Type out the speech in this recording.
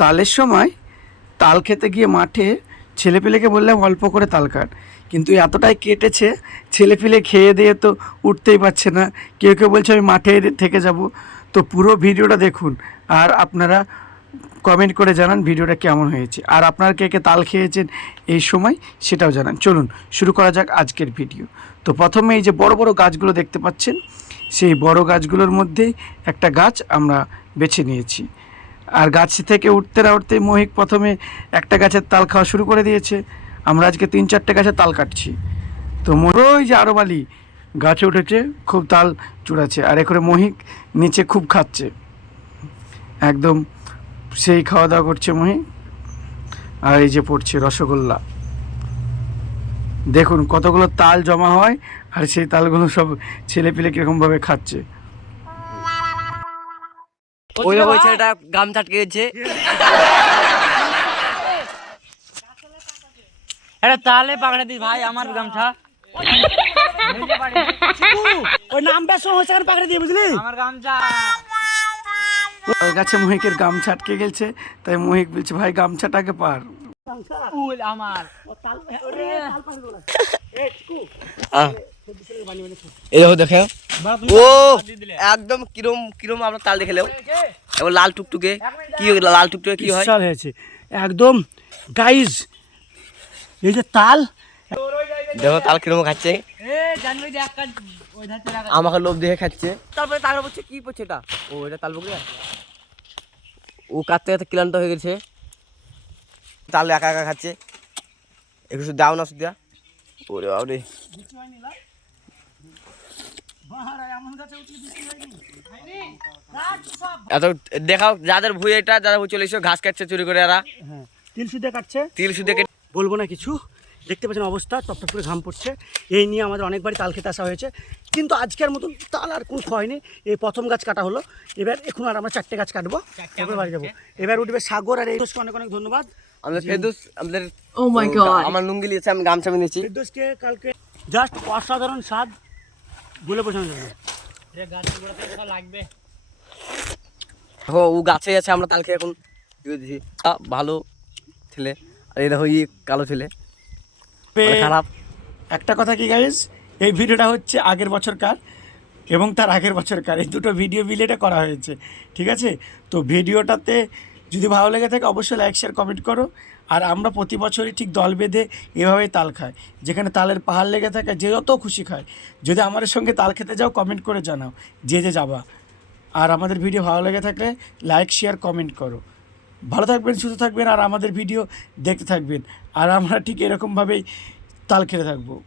তালের সময় তাল খেতে গিয়ে মাঠে ছেলেপিলেকে বললাম, অল্প করে তাল কাট। কিন্তু এতটাই কেটেছে, ছেলেপিলে খেয়ে দিয়ে তো উঠতেই পারছে না। কেউ কেউ বলছে, আমি মাঠে থেকে যাব। তো পুরো ভিডিওটা দেখুন আর আপনারা কমেন্ট করে জানান ভিডিওটা কেমন হয়েছে। আর আপনারা কে কে তাল খেয়েছেন এই সময় সেটাও জানান। চলুন, শুরু করা যাক আজকের ভিডিও। তো প্রথমে এই যে বড় বড় গাছগুলো দেখতে পাচ্ছেন, সেই বড় গাছগুলোর মধ্যেই একটা গাছ আমরা বেছে নিয়েছি। আর গাছ থেকে উঠতে না উঠতেই মহিক প্রথমে একটা গাছের তাল খাওয়া শুরু করে দিয়েছে। আমরা আজকে তিন চারটে গাছের তাল কাটছি। তো ওই যে আরও বালি গাছে উঠেছে, খুব তাল চূড়াচ্ছে। আর এ করে মহিক নিচে খুব খাচ্ছে। একদম সেই খাওয়া দাওয়া করছে মহিক। আর এই যে পড়ছে রসগোল্লা। দেখুন কতগুলো তাল জমা হয়, আর সেই তালগুলো সব ছেলে পিলে কিরকমভাবে খাচ্ছে। ওই ওই ছেলেটা গাম ছাটকে গেছে। এটা তাহলে পাকড়ে দিস ভাই আমার গামছা। ওই নাম বেশ হচ্ছে এখন পাকড়ে দিয়ে বুঝলি? আমার গামছা। গাছে মহিকের গামছা আটকে গেছে তাই মহিক বলছে ভাই গামছাটাকে পার। আমার। এই দেখো দেখে ও একদম কিরম কিরম আমরা তাল দেখে লেও এবার লাল টুকটুকে। কি লাল টুকটুকে কি হয়? হয়েছে। একদম গাইজ এই যে তাল দেখো তাল কিরম খাচ্ছে। এ জানবি যে একটা ওই ধার থেকে আমাকে লোভ দেখে খাচ্ছে। তারপরে তার বলছে কি পড়ছে এটা? ও এটা তাল বকরি ও কাঁদতে কাঁদতে ক্লান্ত হয়ে গেছে? তাল একা একা খাচ্ছে। একটু দাও না শুধু ওরে বাবরে দেখাও যাদের ভুই এটা যারা ভুই চলে এসো ঘাস কাটছে চুরি করে এরা। হ্যাঁ তিল সুদে কাটছে। তিল শুধু কেটে বলব না কিছু। দেখতে পাচ্ছেন অবস্থা টপটপ করে ঘাম পড়ছে। এই নিয়ে আমাদের অনেকবারই তাল খেতে আসা হয়েছে। কিন্তু আজকের মতন তাল আর কোনো হয়নি এই প্রথম গাছ কাটা হলো। এবার এখন আর আমরা চারটে গাছ কাটবো। তারপরে বাড়ি যাব। এবার উঠবে সাগর আর এই দোষকে অনেক অনেক ধন্যবাদ। আমাদের ফেদুস আমাদের Oh. আমার লুঙ্গি নিয়েছে আমি গামছা নিয়েছি। ফেরদোসকে কালকে জাস্ট অসাধারণ স্বাদ বলে বোঝানো যাবে লাগবে। দেখো ও গাছে আছে আমরা খেয়ে এখন দিয়ে দিছি। আ, ভালো ছেলে। আর এই দেখো ই কালো ছেলে। মানে খারাপ। একটা কথা কি গাইজ এই ভিডিওটা হচ্ছে আগের বছরকার এবং তার আগের বছরকার। এই দুটো ভিডিও মিলে এটা করা হয়েছে। ঠিক আছে? তো ভিডিওটাতে যদি ভালো লেগে থাকে, অবশ্যই লাইক শেয়ার কমেন্ট করো। আর আমরা প্রতি বছরই ঠিক দল বেঁধে এভাবেই তাল খাই। যেখানে তালের পাহাড় লেগে থাকে, যে যত খুশি খায়। যদি আমাদের সঙ্গে তাল খেতে যাও কমেন্ট করে জানাও, যে যে যাবা। আর আমাদের ভিডিও ভালো লেগে থাকলে লাইক শেয়ার কমেন্ট করো। ভালো থাকবেন, সুস্থ থাকবেন, আর আমাদের ভিডিও দেখতে থাকবেন। আর আমরা ঠিক এরকমভাবেই তাল খেতে থাকব।